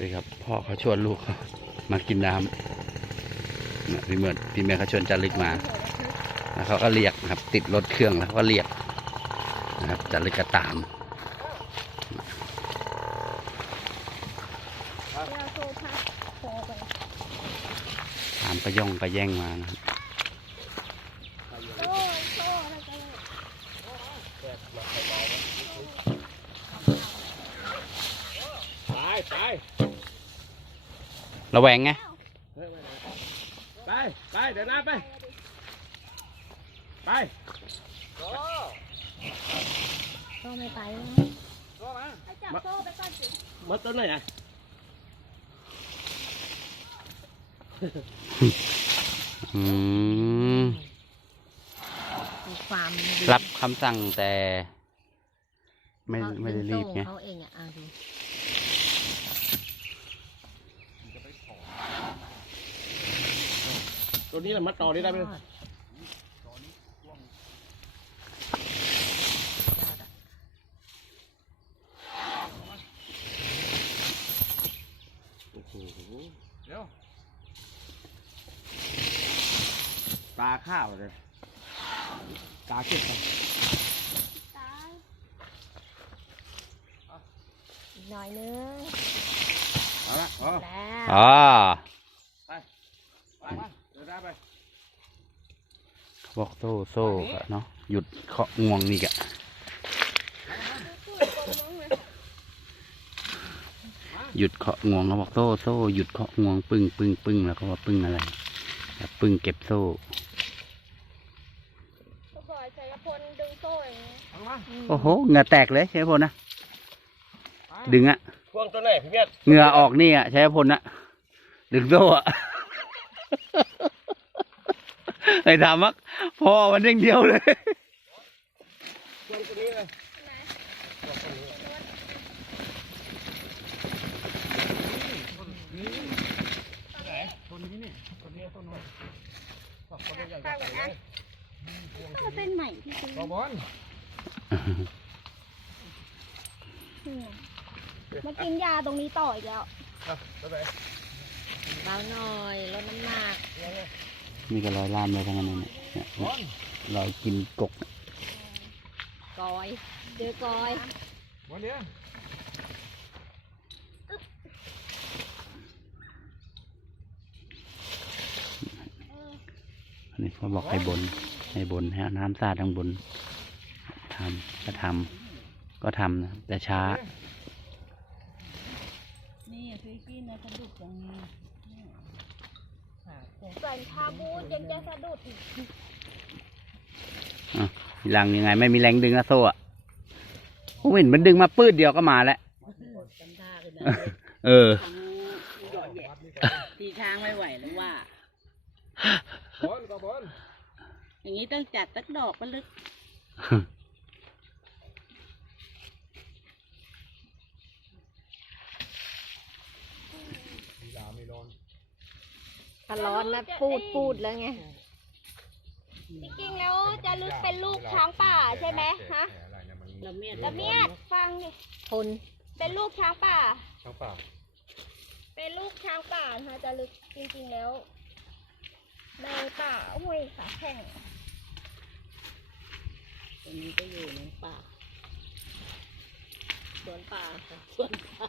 นี่ครับพ่อเขาชวนลูกเขามากินน้ำนะพี่เมิร์ดพี่เมิร์ดเขาชวนจารึกมาแล้วเขาก็เรียกนะครับ ติดรถเครื่องแล้วเขาก็เรียกนะครับจารึกก็ตามเราโซพัดโผล่ไปตามกระย่องกระแย่งมานะครับ โซ่โซ่แล้วก็ ไปไป ระแวงไง ไป ไป เดี๋ยวนะไป ไปโซ่ไม่ไปแล้วให้จับโซ่ไปก่อนสิมัดต้นไหนอะอืม มีความดีรับคำสั่งแต่ ไม่เขาไม่ได้ดึรีบโซ่ไง เขาเองอะอะดู ตัวนี้เรามัดต่อได้ได้ไหมยอดโอ้โหเดี๋ยวตาข้าวเลยตาเก็บไปตายอีกหน่อยนึงเอาละพอแล้วอ๋อไปไปเดี๋ยวได้ไป บอกโซ่โซ่ก็เนาะหยุดเคาะงวงนี่กะหยุดเคาะงวงแล้วบอกโซ่โซ่หยุดเคาะงวงปึ้งปึ้งปึ้งแล้วก็ว่าปึ้งอะไรแล้วปึ้งเก็บโซ่ก็ปล่อยชัยพลดึงโซ่อย่างนี้เอามาโอ้โหเหงื่อแตกเลยใช่พลนะดึงอะพวงตัวไหนพี่เมียดเหงื่อออกนี่อะใช่พลนะดึงโซ่อะไอ้ถามว่า พอมันเด้งเดียวเลยพวงตัวนี้เลยตั้งไว้นะก็เป็นใหม่ที่ซื้อบอบอลนี่ไงมากินยาตรงนี้ต่ออีกแล้วเอาตัวไหนเบาหน่อยลดน้ำหนัก นี่ก็รอยล่ามเลยทั้งนั้นเนี่ยเนี่ยบอลรอยกินกกกอยเจอกอยบอลเนี้ยอันนี้เขาบอกให้บนให้บนให้เอาน้ำสาดทางบนทำก็ทำก็ทำนะแต่ช้า นี่คือขี้ในกระดูกอย่างนี้ ใส่ชาบูทยังจะสะดุดอีกหลังยังไง ไม่มีแรงดึงอะโซ่อะผมเห็นมันดึงมาปื้ดเดียวก็มาแล้ว จำท่าขึ้นนะเออหยอทีช้างไม่ไหวหรือว่า บอลกับอลอย่างนี้ต้องจัดสักดอกก็ลึกมีลาไม่ร้อน ถ้าร้อนนะปูดปูดแล้วไง จริงๆแล้วจะลึกเป็นลูกช้างป่าใช่ไหมฮะละเมียดละเมียดฟังดิทน เป็นลูกช้างป่าช่างเปล่า เป็นลูกช้างป่านะคะจะลึกจริงๆแล้ว ในป่าห้วยขาแข้งตรงนี้ก็อยู่ในป่าสวนป่าค่ะสวนป่า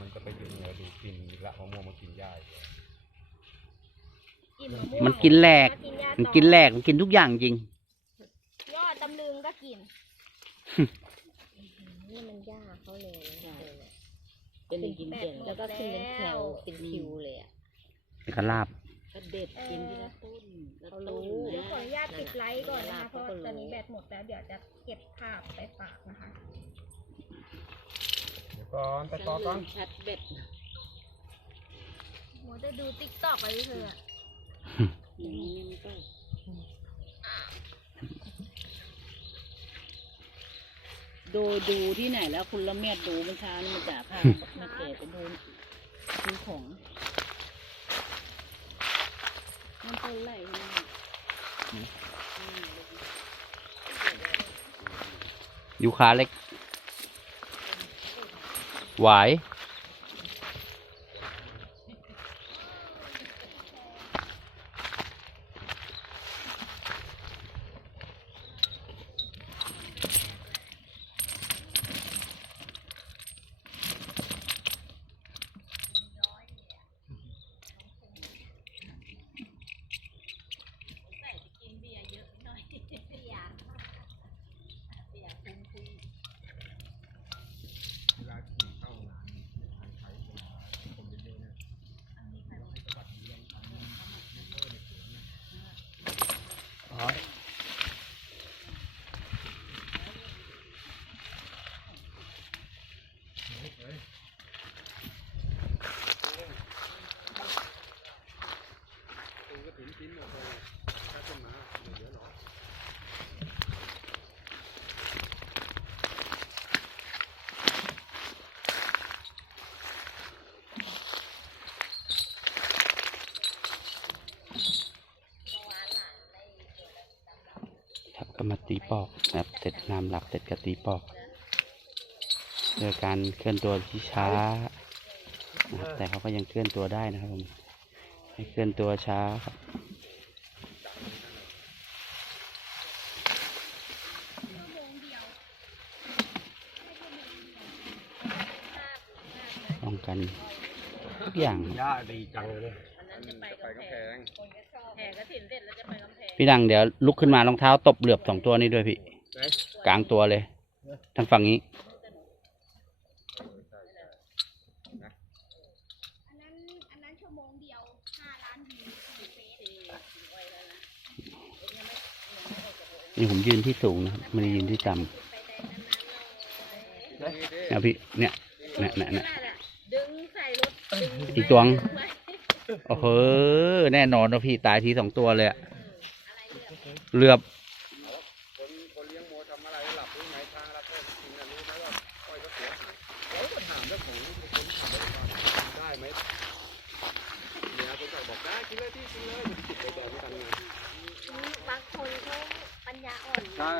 มันจะไปกินเนื้อดูกินละมะม่วงมากินหญ้าอีกแล้วกิน มะม่วงมันกินแหลกกินหญ้ามันต่อกินแหลก มันกินทุกอย่างจริง ยอดตำลึงก็กิน นี่มันยากเขาเลยเป็นกินเก่งแล้วก็ขึ้นเป็นแถวเป็นคิวเลยอะกระลาบก็เด็ดกินทีละต้นเขารู้เดี๋ยวนะขออนุญาตปิดไลฟ์ก่อนนะคะ เพเขาราะก็ตอนนี้รู้แบตหมดแล้วเดี๋ยวจะเก็บภาพไปฝากนะคะ เดี๋ยวก่อนไปต่อก่อนชัดเบ็ดโมจะดูติ๊กต็อกไปเถอะอย่างนี้มันก็ ดูดูที่ไหนแล้วคุณละเมียดดูเมื่อเช้านี่มาจ่าผ้ามาเก็บไปดูดูของมันเป็นไรเนี่ยยูคาเล็ก หวาย ตีปอกนะครับเสร็จน้ำหลักเสร็จก็ตีปอกโดยการเคลื่อนตัวที่ช้านะครับแต่เขาก็ยังเคลื่อนตัวได้นะครับผมให้เคลื่อนตัวช้าครับป้องกันทุกอย่างย่าดีจังเลยวันนั้นจะไปกำแพงแห่กระถิ่นเสร็จแล้วจะไปกำแพง พี่ดังเดี๋ยวลุกขึ้นมารองเท้าตบเหลือบสองตัวนี้ด้วยพี่ กลางตัวเลย ทางฝั่งนี้อันนั้นอันนั้นชั่วโมงเดียวห้าล้านวิวสี่เฟซนี่ผมยืนที่สูงนะครับไม่ได้ยืนที่ต่ำนะพี่เนี่ยเนี่ยเนี่ยเนี่ยดึงใส่รถดึงอีกตัวงโอ้โหแน่นอนว่าพี่ตายทีสองตัวเลยอะ เหลือบคนคนเลี้ยงโมทำอะไรหลับรู้ไหมทางรับก็จริงนะรู้ไหมว่าอ้อยก็เสียหายเขาก็ถามเจ้าของคนขับรถมาได้ไหมเนี่ยคนขับบอกได้กินเลยพี่กินเลยไปแดงกันไงบางคนเขาปัญญาอ่อนใช่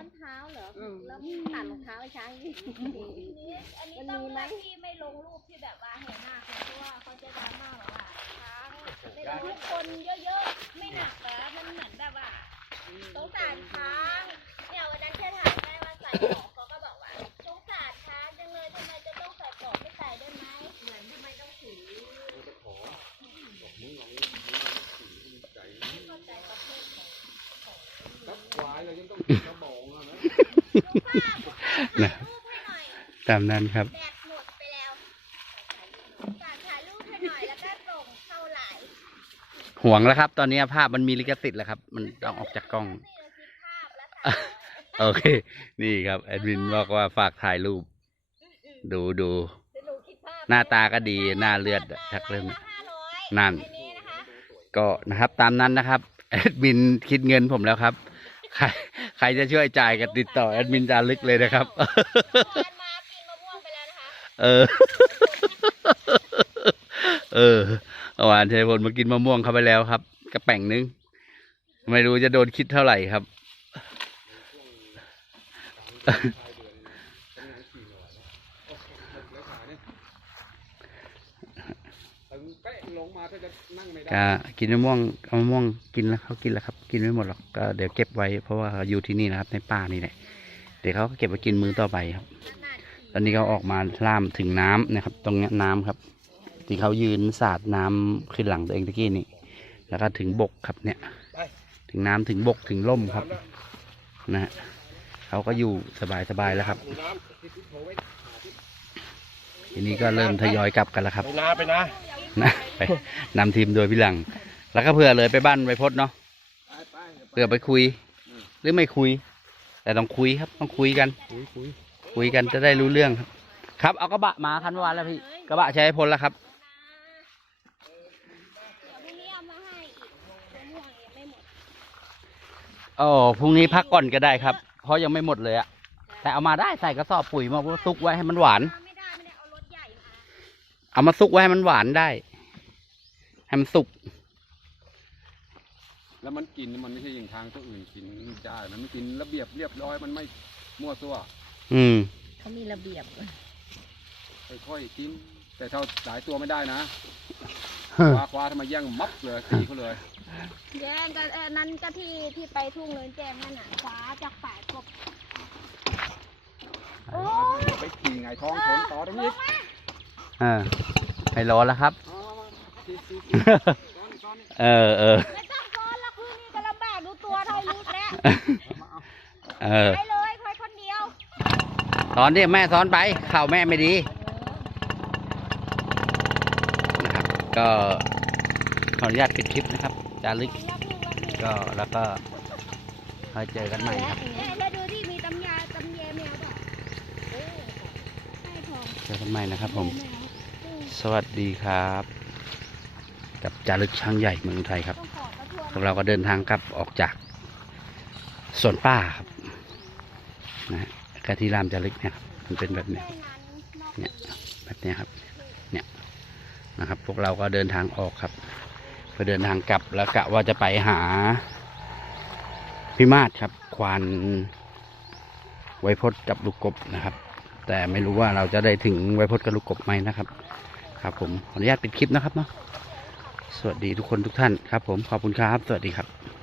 อนเท้าเหรอ อืม แล้วตัดรองเท้าให้ช้างนี่อันนี้ต้องเลือกที่ไม่ลงรูปที่แบบว่าแห่นาคเพราะว่าเขาจะดราม่าแบบว่าช้างไม่ได้ทุกคนเยอะๆ ไม่หนักเหรอมันเหมือนแบบว่าสงสารช้างเนี่ยวันนั้นแค่ถามแม่ว่าใส่กรอกเขาก็บอกว่าสงสารช้างจังเลยทำไมจะต้องใส่กรอกไม่ใส่ได้ไหมเหมือนทำไมต้องถือ ครับควายเรายังต้องกินกระบองอะนะ นะรูปให้หน่อยตามนั้นครับแบตหมดไปแล้วฝากถ่ายรูปให้หน่อยแล้วก็ส่งเข้าไลน์ห่วงแล้วครับ ตอนนี้ภาพมันมีลิขสิทธิ์แล้วครับ มันต้องออกจากกล้องนี่เราคิดภาพแล้วถ่ายโอเค นี่ครับแอดมินบอกว่าฝากถ่ายรูป ดูดูเดี๋ยวหนูคิดภาพหน้าตาก็ดีหน้าเลือดอะทักเริ่มห้าร้อยนั่นอันนี้นะคะก็นะครับตามนั้นนะครับแอดมินคิดเงินผมแล้วครับ ใครใครจะช่วยจ่ายก็ติดต่อแอดมินจารึกเลยนะครับเมื่อวานมากินมะม่วงไปแล้วนะคะเออ เออเมื่อวานเทพลมากินมะม่วงเข้าไปแล้วครับ กระแป่งนึง ไม่รู้จะโดนคิดเท่าไหร่ครับ ตึงเป๊ะลงมาถ้าจะนั่งไม่ได้ ก็กินมะม่วงเอามะม่วงกินแล้วเขากินแล้วครับ กินไม่หมดหรอกก็เดี๋ยวเก็บไว้เพราะว่าเขาอยู่ที่นี่นะครับ ในป่านี่แหละเดี๋ยวเขาก็เก็บไว้กินมือต่อไปครับ ตอนนี้เขาออกมาล่ามถึงน้ำนะครับ ตรงนี้น้ำครับ ที่เขายืนสาดน้ำขึ้นหลังตัวเองตะกี้นี่ แล้วก็ถึงบกครับเนี่ย ถึงน้ำถึงบกถึงล่มครับ นะฮะเขาก็อยู่สบายสบายๆแล้วครับ ทีนี้ก็เริ่มทยอยกลับกันแล้วครับไปนาไปนะ นะไปนำทีมโดยพี่หลัง แล้วก็เผื่อเลยไปบ้านไปพดเนาะไปไปเผื่อไปคุย หรือไม่คุย แต่ต้องคุยครับต้องคุยกันคุยคุยคุยกันจะได้รู้เรื่องครับ ครับเอากระบะมาคันเมื่อวานแล้วพี่กระบะใช้พลแล้วครับเดี๋ยวพรุ่งนี้เอามาให้อีกมะม่วงยังไม่หมดอ๋อพรุ่งนี้พักก่อนก็ได้ครับ เพราะยังไม่หมดเลยอะแต่เอามาได้ใส่กระสอบปุ๋ยมาซุกไว้ให้มันหวานไม่ได้ไม่ได้เอารถใหญ่มาเอามาซุกไว้ให้มันหวานได้ ให้มันสุก แล้วมันกินมันไม่ใช่อย่างทางตัวอื่นกินจ้ามันไม่กินระเบียบเรียบร้อยมันไม่มั่วซั่วอืมเขามีระเบียบค่อยๆกิน แต่เท่าสายตัวไม่ได้นะคว้าคว้าทำไมแย่งมับเลยตีเขาเลยแย่งกันเออนั้นก็ที่ที่ไปทุ่งเนินแจ้งนั่นน่ะคว้าจากฝ่ายกบโอ้ยไปขี่ไงท้องชนต่อตรงนี้อ่าให้รอแล้วครับ เอามามาขี่ขี่ขี่ซ้อนซ้อนนี่เออเออไม่ต้องซ้อนละคืนนี้ก็ลำบากดูตัวทอยลุกแล้วเอามาเอาเออไปเลยคอยคนเดียวสอนที่แม่สอนไปข่าวแม่ไม่ดีนะครับก็ขออนุญาตปิดคลิปนะครับจารึกรับลูกรับลูกก็แล้วก็ค่อยเจอกันใหม่ครับเอ้ยแล้วดูที่มีตำยาตำแยแมวป่ะเออให้ทองเจอกันใหม่นะครับผมแมวเออสวัสดีครับ กับจารึกช้างใหญ่เมืองไทยครับพวกเราก็เดินทางกลับออกจากสวนป้าครับนะกะที่รามจารึกเนี่ยมันเป็นแบบนี้เนี่ยแบบนี้ครับเนี่ยนะครับ พวกเราก็เดินทางออกครับเพื่อเดินทางกลับแล้วกะว่าจะไปหาพิมาศครับ ควานไวพดกับลูกกบนะครับ แต่ไม่รู้ว่าเราจะได้ถึงไวพดกับลูกกบไหมนะครับ ครับผมขออนุญาตปิดคลิปนะครับเนาะ สวัสดีทุกคนทุกท่านครับผมขอบคุณครับ สวัสดีครับ